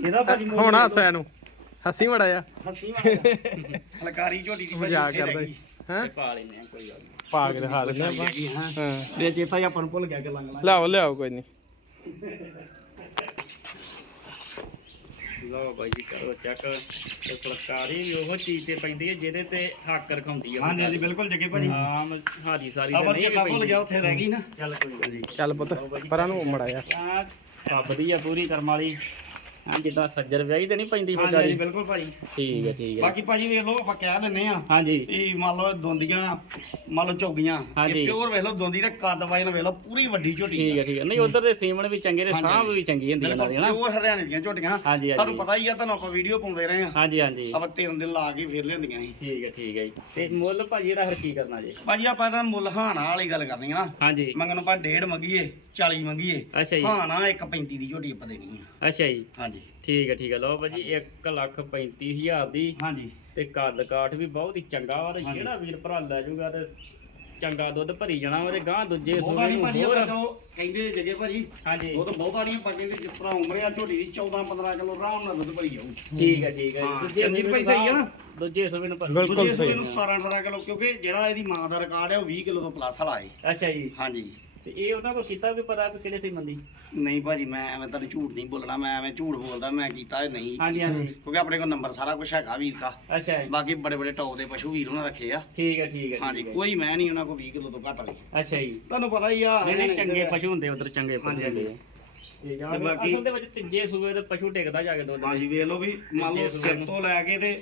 ਇਹਦਾ ਭਾਜੀ ਮੁੱਲ ਹੁਣ ਹਾਸਾ ਨੂੰ। ਹੱਸੀ ਮੜਾ ਜਾ ਹੱਸੀ ਮਾਰਦਾ ਹਲਕਾਰੀ ਝੋਟੀ ਦੀ ਭਾਜੀ ਮਜ਼ਾਕ ਉੱਥੇ ਕਰਦਾ ਰਹਿ ਜੀ। ਗਈ। ਹੈ? ਤੇ ਪਾ ਲੈਨੇ ਆ ਕੋਈ ਗੱਲ ਨਹੀਂ ਪਾ ਕੇ ਦਿਖਾ ਦਿੰਦੇ ਆਪਾਂ। ਜੀ ਹਾਂ? ਹਾਂ। ਤੇ ਚੇਤਾ ਹੀ ਆਪਾਂ ਨੂੰ ਭੁੱਲ ਗਿਆ ਗੱਲਾਂ ਗੱਲਾਂ ਲਿਆਓ ਲਿਆਓ ਕੋਈ ਨਹੀਂ ਲਓ ਭਾਈ ਜੀ ਕਰੋ ਚੈੱਕ ਤੇ ਫੁਲਕਾਰੀ ਵੀ ਉਹ ਚੀਜ਼ ਤੇ ਪੈਂਦੀ ਹੈ ਜਿਹਦੇ ਤੇ ਹੱਕ ਰਖਾਉਂਦੀ ਹੈ ਹਾਂਜੀ ਹਾਂਜੀ ਬਿਲਕੁਲ ਜੱਗੇ ਭਾਜੀ। ਆਮ ਹਾਜੀ ਸਾਰੀ ਤੇ ਨਹੀਂ ਵੀ ਭੁੱਲ ਪੈਂਦੀ ਗਿਆ ਉੱਥੇ ਰਹਿ ਗਈ ਨਾ। ਚੱਲ ਕੋਈ ਗੱਲ ਨਹੀਂ ਚੱਲ ਪੁੱਤ ਪਰਾਂ ਨੂੰ ਮੜਾ ਜਾ ਆ ਕੱਬਦੀ ਆ ਪੂਰੀ ਕਰਮ ਵਾਲੀ। ਹਾਂ ਜਿੱਦਾਂ ਸੱਜਰ ਵਿਆਹੀ ਤੇ ਨਹੀਂ ਪੈਂਦੀ ਹਾਂਜੀ ਫੁਲਕਾਰੀ ਹਾਂਜੀ ਬਿਲਕੁਲ ਭਾਜੀ। ਠੀਕ ਹੈ ਠੀਕ ਹੈ। ਬਾਕੀ ਭਾਜੀ ਵੇਖ ਲਓ ਆਪਾਂ ਕਹਿ ਦਿੰਨੇ ਆ ਹਾਂਜੀ। ਇਹ ਮੰਨ ਲਓ ਦੋਂਦੀਆਂ ਮੰਨ ਲਓ ਝੋਗੀਆਂ ਹਾਂਜੀ। ਇਹ ਪਿਓਰ ਵੇਖ ਲਓ ਦੋਂਦੀ ਤੇ ਕੱਦ ਵਾਈ ਨਾਲ ਵੇਖ ਲਓ ਪੂਰੀ ਵੱਡੀ ਝੋਟੀ ਠੀਕ ਹੈ ਠੀਕ ਹੈ। ਨਹੀਂ ਉਧਰ ਦੇ ਸੀਮਣ ਵੀ ਚੰਗੇ ਨੇ ਹਾਂਜੀ, ਸਾਹ ਵੀ ਚੰਗੀ ਹੁੰਦੀਆਂ ਨਾਲ ਹਨਾ ਪਿਓਰ ਹਰਿਆਣੇ ਦੀਆਂ ਝੋਟੀਆਂ। ਹਾਂਜੀ ਤੁਹਾਨੂੰ ਹਾਂਜੀ ਪਤਾ ਹੀ ਆ ਤੁਹਾਨੂੰ ਆਪਾਂ ਵੀਡੀਓ ਪਾਉਂਦੇ ਰਹੇ ਆ ਹਾਂਜੀ ਹਾਂਜੀ। ਆਪਾਂ ਤਿੰਨ ਦਿਨ ਲਾ ਕੇ ਫੇਰ ਲਿਆਂਦੀਆਂ ਸੀ। ਠੀਕ ਹੈ ਠੀਕ ਹੈ ਜੀ। ਤੇ ਮੁੱਲ ਭਾਜੀ ਇਹਦਾ ਫਿਰ ਕੀ ਕਰਨਾ ਜੀ? ਭਾਜੀ ਆਪਾਂ ਤਾਂ ਮੁੱਲ ਹਾਨਾ ਵਾਲੀ ਗੱਲ ਕਰਨੀ ਆ ਨਾ। ਹਾਂਜੀ। ਮੰਗਣ ਆਪਾਂ ਡੇਢ ਮੰਗੀਏ 40 ਮੰਗੀਏ। ਅੱਛਾ ਜੀ। ਹਾਨਾ 135 ਦੀ ਝੋਟੀ ਆਪਾਂ ਦੇਣੀ ਆ। ਅੱਛਾ ਜੀ। ਹਾਂਜੀ। ਠੀਕ ਹੈ ਠੀਕ ਹੈ। ਲਓ ਭਾਜੀ 1 ਲੱਖ 35000 ਦੀ। ਹਾਂਜੀ। ਤੇ ਕੱਦ ਕਾਠ ਵੀ ਬਹੁਤ ਹੀ ਚੰਗਾ ਵਾ ਤੇ ਹਾਂਜੀ। ਜਿਹੜਾ ਵੀਰ ਭਰਾ ਲੈ ਜਾਊਗਾ ਤੇ ਚੰਗਾ ਦੁੱਧ ਭਰੀ ਜਾਣਾ ਤੇ ਗਾਂ ਦੂਜੇ ਸੂਏ ਨੂੰ ਹੋਰ। ਜੋ ਕਹਿੰਦੇ ਜਗੇ ਭਾਜੀ ਹਾਂਜੀ। ਉਹ ਤਾਂ ਬਹੁਤਾ ਨਹੀਂ ਆਪਾਂ ਕਹਿੰਦੇ ਜਿਸ ਤਰ੍ਹਾਂ ਉਮਰ ਆ ਝੋਟੀ ਦੀ 14 15 ਕਿਲੋ ਆਰਾਮ ਨਾਲ ਦੁੱਧ ਭਰੀ ਜਾਊ। ਠੀਕ ਹੈ ਠੀਕ ਹੈ। ਹਾਂ, ਦੂਜੇ ਸੂਏ ਭਾਈ ਨੂੰ ਸਹੀ ਆ ਨਾ? ਦੂਜੇ ਸੂਏ ਨੂੰ ਭਰੀ- ਬਿਲਕੁਲ ਦੂਜੇ ਸਹੀ। ਸੂਏ ਨੂੰ 17 18 ਕਿਲੋ ਕਿਉਂਕਿ ਜਿਹੜਾ ਇਹਦੀ ਮਾਂ ਦਾ ਰਿਕਾਰਡ ਹੈ ਉਹ 20 ਕਿਲੋ ਤੋਂ ਪਲੱਸ ਵਾਲਾ ਹੈ। ਅੱਛਾ ਜੀ। ਹਾਂਜੀ। ਤੇ ਇਹ ਉਹਨਾਂ ਕੋ ਕੀਤਾ ਵੀ ਪਤਾ ਵੀ ਕਿਹੜੇ ਸੀ ਮੰਦੀ ਨਹੀਂ ਭਾਜੀ ਮੈਂ ਐਵੇਂ ਤੁਹਾਨੂੰ ਝੂਠ ਨਹੀਂ ਬੋਲਣਾ ਮੈਂ ਐਵੇਂ ਝੂਠ ਬੋਲਦਾ ਮੈਂ ਕੀਤਾ ਨਹੀਂ। ਹਾਂਜੀ ਹਾਂਜੀ। ਕਿਉਂਕਿ ਆਪਣੇ ਕੋਲ ਨੰਬਰ ਸਾਰਾ ਕੁਝ ਹੈਗਾ ਵੀਰ ਦਾ। ਅੱਛਾ ਜੀ। ਬਾਕੀ ਬੜੇ ਬੜੇ ਟੌਪ ਦੇ ਪਸ਼ੂ ਵੀਰ ਉਹਨਾਂ ਰੱਖੇ ਆ। ਠੀਕ ਹੈ ਠੀਕ ਹੈ ਹਾਂਜੀ ਠੀਕ। ਕੋਈ ਮੈਂ ਨਹੀਂ ਉਹਨਾਂ ਕੋਲ 20 ਕਿਲੋ ਤੋਂ ਘੱਟ ਲਈ ਅੱਛਾ ਜੀ। ਤੁਹਾਨੂੰ ਪਤਾ ਹੀ ਆ ਹਰਿਆਣੇ ਚੰਗੇ ਦੇ- ਪਸ਼ੂ ਹੁੰਦੇ ਉਧਰ ਚੰਗੇ ਪਸ਼ੂ ਹੁੰਦੇ ਆ। ਜਾਂ ਤੇ ਬਾਕੀ- ਅਸਲ ਦੇ ਵਿੱਚ ਤੀਜੇ ਸੂਏ ਤੇ ਪਸ਼ੂ ਟਿਕਦਾ ਜਾ ਕੇ ਦੁੱਧ ਹਾਂਜੀ ਵੇਖ ਲਓ ਵੀ ਮੰਨ ਲਓ ਸਿਰ ਤੋਂ ਲੈ ਕੇ ਤੇ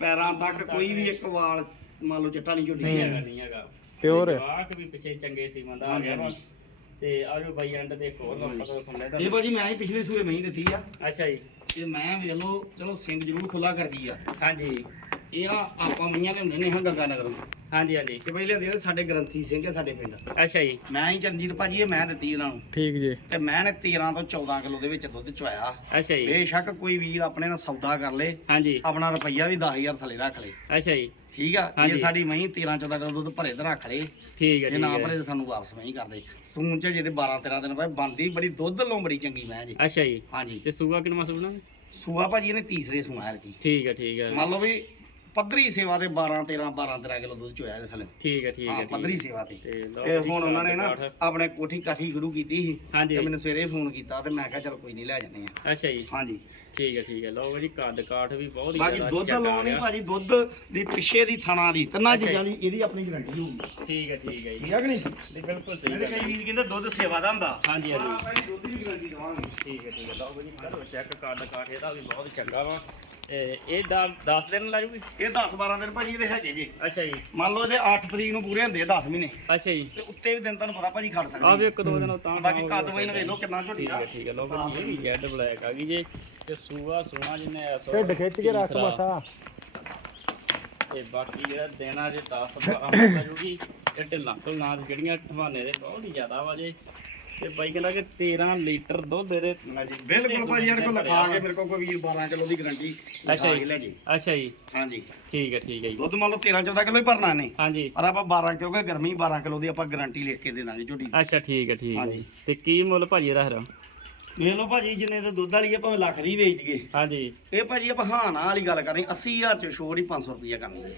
ਪੈਰਾਂ ਤੱਕ ਕੋਈ ਵੀ ਇੱਕ ਵਾਲ ਮੰਨ ਲਓ ਚਿੱਟਾ ਨਹੀਂ ਝੋਟੀ ਹੈਗਾ ਨਹੀਂ ਹੈਗਾ। ਪਿਓਰ ਹੈ ਜਵਾਕ ਵੀ ਪਿੱਛੇ ਚੰਗੇ ਸੀ ਮੰਦਾ ਆ ਗਿਆ ਵਾ। ਤੇ ਆਜੋ ਬਾਈ ਐਂਡ ਦੇਖੋ ਨਾ ਪਤਾ ਫੰਡੇ ਦਾ ਇਹ ਭਾਜੀ ਮੈਂ ਹੀ ਪਿਛਲੇ ਸੂਏ ਮਹੀਂ ਦਿੱਤੀ ਆ। ਅੱਛਾ ਜੀ। ਤੇ ਮੈਂ ਵੇਖ ਲਓ ਚਲੋ ਸਿੰਘ ਜ਼ਰੂਰ ਖੁੱਲਾ ਕਰਦੀ ਆ। ਹਾਂਜੀ। ਇਹ ਨਾ ਆਪਾਂ ਮਈਆਂ ਲਿਆਉਂਦੇ ਨੇ ਹਾਂ ਗੰਗਾ ਨਗਰੋਂ। ਹਾਂਜੀ ਹਾਂਜੀ। ਤੇ ਪਹਿਲੇ ਦੇ ਸਾਡੇ ਗ੍ਰੰਥੀ ਸਿੰਘ ਆ ਸਾਡੇ ਪਿੰਡ। ਅੱਛਾ ਜੀ। ਮੈਂ ਹੀ ਚਰਨਜੀਤ ਭਾਜੀ ਇਹ ਮੈਂ ਦਿੱਤੀ ਉਹਨਾਂ ਨੂੰ। ਠੀਕ ਜੀ। ਤੇ ਮੈਂ ਨੇ 13 ਤੋਂ 14 ਕਿਲੋ ਦੇ ਵਿੱਚ ਦੁੱਧ ਚੁਆਇਆ। ਅੱਛਾ ਜੀ। ਬੇਸ਼ੱਕ ਕੋਈ ਵੀਰ ਆਪਣੇ ਨਾਲ ਸੌਦਾ ਕਰ ਲੇ। ਹਾਂਜੀ। ਆਪਣਾ ਰੁਪਈਆ ਵੀ 10000 ਥੱਲੇ ਰੱਖ ਲੇ। ਅੱਛਾ ਜੀ। ਠੀਕ ਆ? ਹਾਂਜੀ। ਜੇ ਸਾਡੀ ਮਹੀਂ 13 14 ਕਿਲੋ ਦੁੱਧ ਭਰੇ ਤੇ ਰੱਖ ਲੇ। ਠੀਕ ਹੈ ਜੇ ਨਾ ਭਰੇ ਤਾਂ ਸਾਨੂੰ ਵਾਪਸ ਮਹੀਂ ਕਰ ਦੇ। ਸੂਨ ਚ ਜਿਹਦੇ 12 13 ਦਿਨ ਬੰਦੀ ਬੜੀ ਦੁੱਧ ਲੋਂ ਬੜੀ ਚੰਗੀ ਮੈਂ ਜੀ। ਅੱਛਾ ਜੀ। ਹਾਂਜੀ। ਤੇ ਸੂਆ ਕਿੰਨਾ ਸੂਣਾ? ਸੂਆ ਭਾਜੀ ਇਹਨੇ ਤੀਸਰੇ ਸੂਆ ਕੀ ਠੀਕ ਹੈ ਠੀਕ ਹੈ ਮੰਨ ਲਓ ਵੀ ਪੱਧਰੀ ਸੇਵਾ ਤੇ 12 13 12 13 ਕਿਲੋ ਦੁੱਧ ਚੋਇਆ ਇਹਦੇ ਥੱਲੇ। ਠੀਕ ਹੈ ਠੀਕ ਹਾਂ ਹੈ ਠੀਕ ਪੱਧਰੀ ਹੈ। ਸੇਵਾ ਤੇ। ਤੇ ਲਓ ਤੇ ਜੀ, ਹੁਣ ਉਹਨਾਂ ਨੇ ਨਾ ਕਾਠ। ਆਪਣੇ ਕੋਠੀ ਕਾਠੀ ਸ਼ੁਰੂ ਕੀਤੀ ਸੀ ਹਾਂਜੀ। ਤੇ ਮੈਨੂੰ ਸਵੇਰੇ ਫੋਨ ਕੀਤਾ ਤੇ ਮੈਂ ਕਿਹਾ ਚਲ ਕੋਈ ਨਹੀਂ ਲੈ ਜਾਂਦੇ ਆ ਅੱਛਾ ਜੀ। ਹਾਂਜੀ। ਠੀਕ ਹੈ ਠੀਕ ਹੈ। ਲਓ ਜੀ ਕੱਦ ਕਾਠ ਵੀ ਬਹੁਤ ਹੀ ਬਾਕੀ ਜ਼ਿਆਦਾ ਦੁੱਧ ਚੰਗਾ ਲਾਉਣੀ। ਭਾਜੀ ਦੁੱਧ ਦੀ ਪਿੱਛੇ ਦੀ ਥਣਾ ਦੀ ਤਿੰਨਾਂ ਅੱਛਾ। ਚੀਜ਼ਾਂ ਦੀ ਇਹਦੀ ਆਪਣੀ ਗਰੰਟੀ ਹੋਊਗੀ। ਠੀਕ ਹੈ ਠੀਕ ਹੈ ਜੀ। ਠੀਕ ਆ ਕਿ ਨਹੀਂ? ਨਹੀਂ, ਬਿਲਕੁਲ ਸਹੀ ਗੱਲ ਹੈ। ਕਈ ਵੀਰ ਕਹਿੰਦੇ ਦੁੱਧ ਸੇਵਾ ਦਾ ਹੁੰਦਾ। ਹਾਂਜੀ ਹਾਂਜੀ। ਇਹ ਦੁੱਧ ਦੀ ਗਰੰਟੀ ਦਵਾਂਗੇ। ਠੀਕ ਹੈ ਠੀਕ ਹੈ। ਲਓ ਜੀ ਕਰੋ ਚੈੱਕ ਕੱਦ ਕਾਠ ਇਹਦਾ ਵੀ ਬਹੁਤ ਚੰਗਾ ਵਾ। ਇਹ ਇਹ 10 ਦਿਨ ਲੱਗ ਜੂਗੀ ਇਹ 10 12 ਦਿਨ ਭਾਜੀ ਇਹਦੇ ਹੈਗੇ ਜੀ। ਅੱਛਾ ਜੀ। ਮੰਨ ਲਓ ਇਹਦੇ 8 ਤਰੀਕ ਨੂੰ ਪੂਰੇ ਹੁੰਦੇ ਆ 10 ਮਹੀਨੇ। ਅੱਛਾ ਜੀ। ਤੇ ਉੱਤੇ ਵੀ ਦਿਨ ਤੁਹਾਨੂੰ ਪਤਾ ਭਾਜੀ ਖੜ ਆ ਸਕਦੇ ਵੀ ਇੱਕ ਦੋ ਦਿਨ ਤਾਂ ਬਾਕੀ ਕੱਦ ਵਈ ਵੇਖ ਲਓ ਕਿੰਨਾ ਝੋਟੀ ਠੀਕ ਦਾ। ਹੈ ਠੀਕ ਹੈ ਲਓ ਭਾਜੀ ਇਹ ਵੀ ਜੈਡ ਬਲੈਕ ਆ ਗਈ ਜੇ। ਤੇ ਸੂਆ ਸੋਨਾ ਜਿੰਨੇ ਐਸੋ ਢਿੱਡ ਖਿੱਚ ਕੇ ਰੱਖ ਬਸਾ ਤੇ ਬਾਕੀ ਜਿਹੜਾ ਦੇਣਾ ਜੇ 10 12 ਮਿੰਟ ਜੂਗੀ ਇਹ ਢਿੱਲਾਂ ਤੇ ਜਿਹੜੀਆਂ ਠਵਾਨੇ ਦੇ ਬਹੁਤ ਹੀ ਜ਼ਿਆਦਾ ਵਾ ਜੇ। ਤੇ ਬਾਈ ਕਹਿੰਦਾ ਕਿ 13 ਲੀਟਰ ਦੁੱਧ ਇਹਦੇ ਹਾਂਜੀ ਬਿਲਕੁਲ ਭਾਜੀ ਯਾਰ ਕੋ ਲਿਖਾ ਕੇ ਮੇਰੇ ਕੋਲ ਕੋਈ ਵੀਰ 12 ਕਿਲੋ ਦੀ ਗਰੰਟੀ ਅੱਛਾ ਜੀ। ਲੈ ਜੀ। ਅੱਛਾ ਜੀ। ਹਾਂਜੀ। ਠੀਕ ਹੈ ਠੀਕ ਹੈ ਜੀ। ਦੁੱਧ ਮੰਨ ਲਓ 13 14 ਕਿਲੋ ਹੀ ਭਰਨਾ ਨੇ ਹਾਂਜੀ। ਪਰ ਆਪਾਂ 12 ਕਿਉਂਕਿ ਗਰਮੀ 12 ਕਿਲੋ ਦੀ ਆਪਾਂ ਗਾਰੰਟੀ ਲਿਖ ਕੇ ਦੇ ਦਾਂਗੇ ਝੋਟੀ। ਅੱਛਾ ਠੀਕ ਹੈ ਠੀਕ ਹੈ। ਤੇ ਕੀ ਮੁੱਲ ਭਾਜੀ ਇਹਦਾ ਹਰਾ ਵੇਖ ਲਓ ਭਾਜੀ ਜਿੰਨੇ ਤੇ ਦੁੱਧ ਵਾਲੀ ਆ ਭਾਵੇਂ ਲੱਖ ਦੀ ਵੇਚ ਦਈਏ। ਹਾਂਜੀ। ਇਹ ਭਾਜੀ ਆਪਾਂ ਹਾਂ ਨਾ ਵਾਲੀ ਗੱਲ ਕਰਨੀ 80000 ਚ ਛੋੜ ਹੀ 500 ਰੁਪਇਆ ਕਰਨੀ। ਹੈ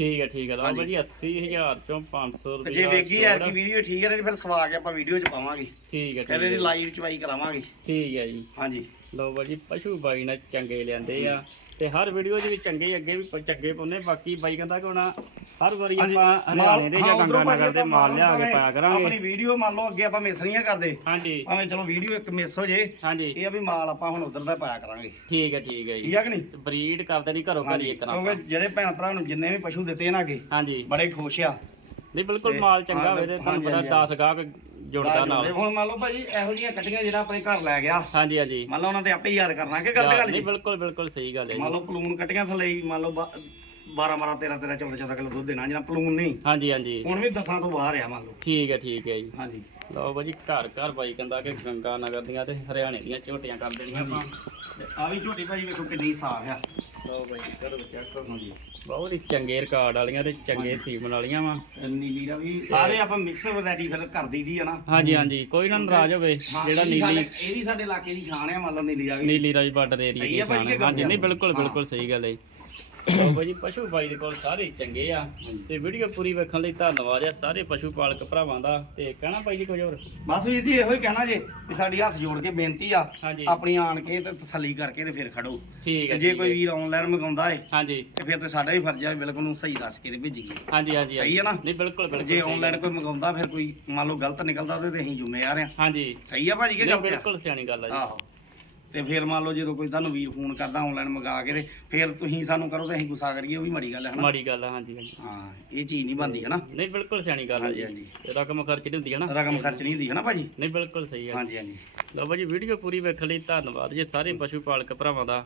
ਠੀਕ ਹੈ ਠੀਕ ਹੈ। ਲਓ ਹਾਂਜੀ। ਭਾਜੀ 80000 ਚੋਂ 500 ਤੇ ਰੁਪਏ ਜੇ ਵੇਖੀ ਯਾਰ ਕੀ ਵੀਡੀਓ ਠੀਕ ਹੈ ਤੇ ਫਿਰ ਸਵਾ ਕੇ ਆਪਾਂ ਵੀਡੀਓ ਚ ਪਾਵਾਂਗੇ। ਠੀਕ ਹੈ ਫਿਰ ਠੀਕ ਇਹਦੀ ਹੈ ਲਾਈਵ ਚਵਾਈ ਕਰਾਵਾਂਗੇ। ਠੀਕ ਹੈ ਜੀ। ਹਾਂਜੀ। ਲਓ ਭਾਜੀ ਪਸ਼ੂ ਬਾਈ ਨਾਲ ਚੰਗੇ ਲਿਆਂਦੇ ਆ। ਤੇ ਹਰ ਵੀਡੀਓ 'ਚ ਵੀ ਚੰਗੇ ਅੱਗੇ ਵੀ ਚੰਗੇ ਪਾਉਂਦੇ। ਬਾਕੀ ਬਾਈ ਕਹਿੰਦਾ ਕਿ ਹੁਣ ਹਰ ਵਾਰੀ। ਆਪਾਂ ਹਰਿਆਣੇ ਦੇ ਜਾਂ ਹਾਂ, ਉੱਧਰੋਂ ਗੰਗਾ ਨਗਰ ਭਾਜੀ ਦੇ ਮਾਲ ਲਿਆ ਕੇ ਪਾਇਆ ਕਰਾਂਗੇ। ਆਪਣੀ ਵੀਡੀਓ ਮੰਨ ਲਓ ਅੱਗੇ ਆਪਾਂ ਮਿਸ ਨਹੀਂ ਕਰਦੇ। ਹਾਂਜੀ। ਭਾਵੇਂ ਚਲੋ ਵੀਡੀਓ ਇੱਕ ਮਿਸ ਹੋ ਜੇ ਹਾਂਜੀ। ਇਹ ਆ ਵੀ ਮਾਲ ਆਪਾਂ ਹੁਣ ਉਧਰ ਦਾ ਪਾਇਆ ਕਰਾਂਗੇ। ਠੀਕ ਹੈ ਠੀਕ ਹੈ ਜੀ। ਠੀਕ ਆ ਕਿ ਨਹੀਂ? ਬਰੀਡ ਕਰਦੇ ਨਹੀਂ ਘਰੋਂ ਘਰੀ ਇੱਕ ਨਾ ਕਿਉਂਕਿ ਜਿਹੜੇ ਭੈਣ ਭਰਾ ਨੂੰ ਜਿੰਨੇ ਵੀ ਪਸ਼ੂ ਦਿੱਤੇ ਨਾ ਅੱਗੇ ਹਾਂਜੀ। ਬੜੇ ਖੁਸ਼ ਆ। ਨਹੀਂ ਬਿਲਕੁਲ ਮਾਲ ਚੰਗਾ ਹਾਂ, ਹੋਵੇ ਤੇ ਤੁਹਾਨੂੰ ਪਤਾ 10 ਗਾਹਕ ਜੁੜਦਾ ਨਾਲ। ਹੁਣ ਮੰਨ ਲਓ ਭਾਜੀ ਇਹੋ ਜਿਹੀਆਂ ਕੱਟੀਆਂ ਜਿਹੜਾ ਆਪਣੇ ਘਰ ਲੈ ਗਿਆ। ਹਾਂਜੀ ਹਾਂਜੀ। ਮੰਨ ਲਓ ਉਹਨਾਂ ਤੇ ਆਪੇ ਯਾਦ ਕਰਨਾ ਕਿ ਗਲਤ ਗੱਲ ਨਹੀਂ ਬਿਲਕੁਲ ਬਿਲਕੁਲ ਸਹੀ ਗੱਲ ਹੈ ਮੰਨ ਲਓ ਪਲੂਨ ਕੱਟੀਆਂ ਥੱਲੇ ਮੰਨ ਲਓ 12 12 13 13 14 14 ਕਿਲੋ ਦੁੱਧ ਦੇਣਾ ਜਿਹੜਾ ਪਲੂਨ ਨਹੀਂ। ਹਾਂਜੀ ਹਾਂਜੀ। ਹੁਣ ਵੀ ਦਸਾਂ ਤੋਂ ਬਾਹਰ ਆ ਮੰਨ ਲਓ। ਠੀਕ ਹੈ ਠੀਕ ਹੈ ਜੀ। ਹਾਂਜੀ। ਲਓ ਭਾਜੀ ਘਰ ਘਰ ਬਾਈ ਕਹਿੰਦਾ ਕਿ ਗੰਗਾ ਨਗਰ ਦੀਆਂ ਤੇ ਹਰਿਆਣੇ ਦੀਆਂ ਝੋਟੀਆਂ ਕਰ ਦੇਣੀਆਂ ਆਪਾਂ ਤੇ ਆ ਵੀ ਝੋਟੀ ਭਾਜੀ ਵੇਖੋ ਕਿੰਨੀ ਸਾਫ਼ ਆ। ਲਓ ਬਾਈ ਕਰੋ ਚੈੱਕ ਕਰੋ ਹਾਂਜੀ। ਬਹੁਤ ਹੀ ਚੰਗੇ ਰਿਕਾਰਡ ਵਾਲੀਆਂ ਤੇ ਚੰਗੇ ਸੀਮਨ ਵਾਲੀਆਂ ਵਾ। ਨੀਲੀ ਦਾ ਵੀ ਸਾਰੇ ਆਪਾਂ ਮਿਕਸ ਵੈਰਾਈਟੀ ਫਿਰ ਕਰ ਦਈਦੀ ਆ ਨਾ। ਹਾਂਜੀ ਹਾਂਜੀ। ਕੋਈ ਨਾ ਨਾਰਾਜ਼ ਹੋਵੇ ਜਿਹੜਾ ਨੀਲੀ ਇਹ ਵੀ ਸਾਡੇ ਇਲਾਕੇ ਦੀ ਸ਼ਾਨ ਆ ਮੰਨ ਲਓ ਨੀਲੀ ਆ ਵੀ। ਨੀਲੀ ਰਾਜ ਬਾਰਡਰ ਏਰੀਆ ਦੀ ਸ਼ਾਨ ਹੈ। ਹਾਂਜੀ ਨਹੀਂ? ਬਿਲਕੁਲ। ਬਿਲਕੁਲ ਸਹੀ ਗੱਲ ਹੈ ਲਓ ਪਸ਼ੂ ਬਾਈ ਦੇ ਕੋਲ ਸਾਰੇ ਚੰਗੇ ਆ। ਤੇ ਵੀਡੀਓ ਪੂਰੀ ਵੇਖਣ ਲਈ ਧੰਨਵਾਦ ਆ ਸਾਰੇ ਪਸ਼ੂ ਪਾਲਕ ਭਰਾਵਾਂ ਦਾ। ਤੇ ਕਹਿਣਾ ਭਾਈ ਜੀ ਕੁਝ ਹੋਰ? ਬਸ ਵੀਰ ਜੀ ਇਹੋ ਹੀ ਕਹਿਣਾ ਜੇ ਕਿ ਸਾਡੀ ਹੱਥ ਜੋੜ ਕੇ ਬੇਨਤੀ ਆ ਹਾਂਜੀ। ਆਪਣੀ ਆਣ ਕੇ ਤੇ ਤਸੱਲੀ ਕਰਕੇ ਤੇ ਫਿਰ ਖੜੋ। ਠੀਕ ਹੈ ਜੇ ਕੋਈ। ਵੀਰ ਆਨਲਾਈਨ ਮੰਗਾਉਂਦਾ ਏ ਹਾਂਜੀ। ਤੇ ਫਿਰ ਤੇ ਸਾਡਾ ਹੀ ਫਰਜ਼ ਆ ਵੀ ਬਿਲਕੁਲ ਨੂੰ ਸਹੀ ਦੱਸ ਕੇ ਤੇ ਭੇਜੀਏ। ਹਾਂਜੀ ਹਾਂਜੀ ਸਹੀ ਹੈ ਨਾ? ਨਹੀਂ ਬਿਲਕੁਲ ਬਿਲਕੁਲ ਜੇ ਸਹੀ ਆਨਲਾਈਨ। ਕੋਈ ਮੰਗਾਉਂਦਾ ਫਿਰ ਕੋਈ ਮੰਨ ਲਓ ਗਲਤ ਨਿਕਲਦਾ ਉਹਦੇ ਤੇ ਅਸੀਂ ਜ਼ਿੰਮੇਵਾਰ ਆ। ਹਾਂਜੀ। ਸਹੀ ਆ ਭਾਜੀ ਕੀ ਨਹੀਂ ਗਲਤ ਆ? ਬਿਲਕੁਲ ਸਿਆਣੀ ਗੱਲ ਹੈ ਜੀ। ਆਹੋ। ਤੇ ਫਿਰ ਮੰਨ ਲਓ ਜਦੋਂ ਕੋਈ ਤੁਹਾਨੂੰ ਵੀਰ ਫੋਨ ਕਰਦਾ ਆਨਲਾਈਨ ਮੰਗਾ ਕੇ ਤੇ ਫਿਰ ਤੁਸੀਂ ਸਾਨੂੰ ਕਰੋ ਤੇ ਅਸੀਂ ਗੁੱਸਾ ਕਰੀਏ ਉਹ ਵੀ ਮਾੜੀ ਗੱਲ ਹੈ ਹਨਾ? ਮਾੜੀ ਗੱਲ ਆ ਹਾਂਜੀ ਹਾਂਜੀ। ਹਾਂ ਇਹ ਚੀਜ਼ ਨਹੀਂ ਬਣਦੀ ਹਨਾ? ਨਹੀਂ ਬਿਲਕੁਲ ਸਿਆਣੀ ਗੱਲ ਹੈ ਹਾਂਜੀ ਜੀ। ਰਕਮ ਖਰਚ ਨਹੀਂ ਹੁੰਦੀ ਹੈ ਨਾ ਰਕਮ ਖਰਚ ਨਹੀਂ ਹੁੰਦੀ ਹਨਾ ਭਾਜੀ? ਨਹੀਂ ਬਿਲਕੁਲ ਸਹੀ ਹੈ। ਹਾਂਜੀ ਹਾਂਜੀ। ਲਓ ਬਾਜੀ ਵੀਡੀਓ ਪੂਰੀ ਵੇਖਣ ਲਈ ਧੰਨਵਾਦ ਜੀ ਸਾਰੇ ਪਸ਼ੂ ਪਾਲਕ ਭਰਾਵਾਂ ਦਾ।